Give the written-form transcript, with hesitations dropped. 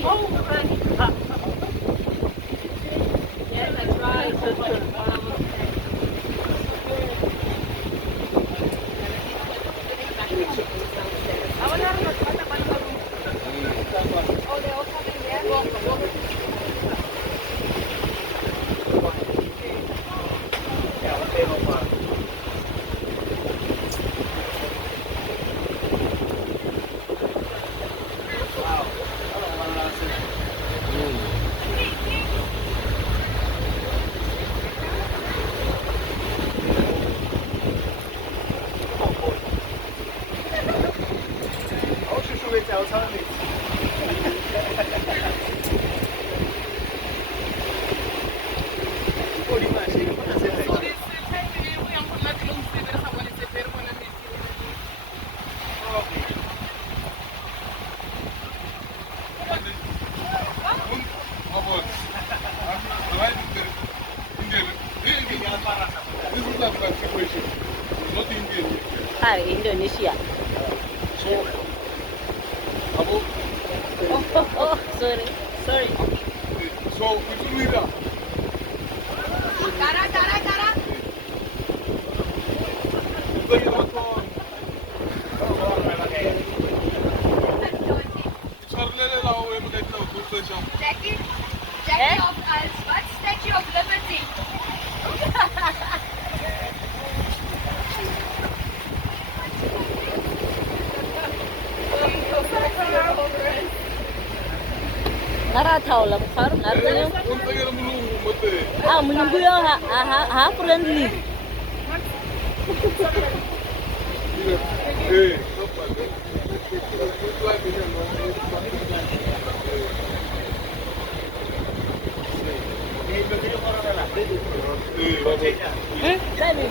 Oh, right. Yes, that's right. Ah, wala rin magpatapan ka rin. Oh, they all come in there? Walk, walk. Hi, Indonesia. Oh, sorry. Sorry. So, which one is that? Tara, tara, tara. Jackie, Jackie of us. What? Statue of Liberty. Narataw lang karon ato yung mulunggo yung ha friendly. Dami.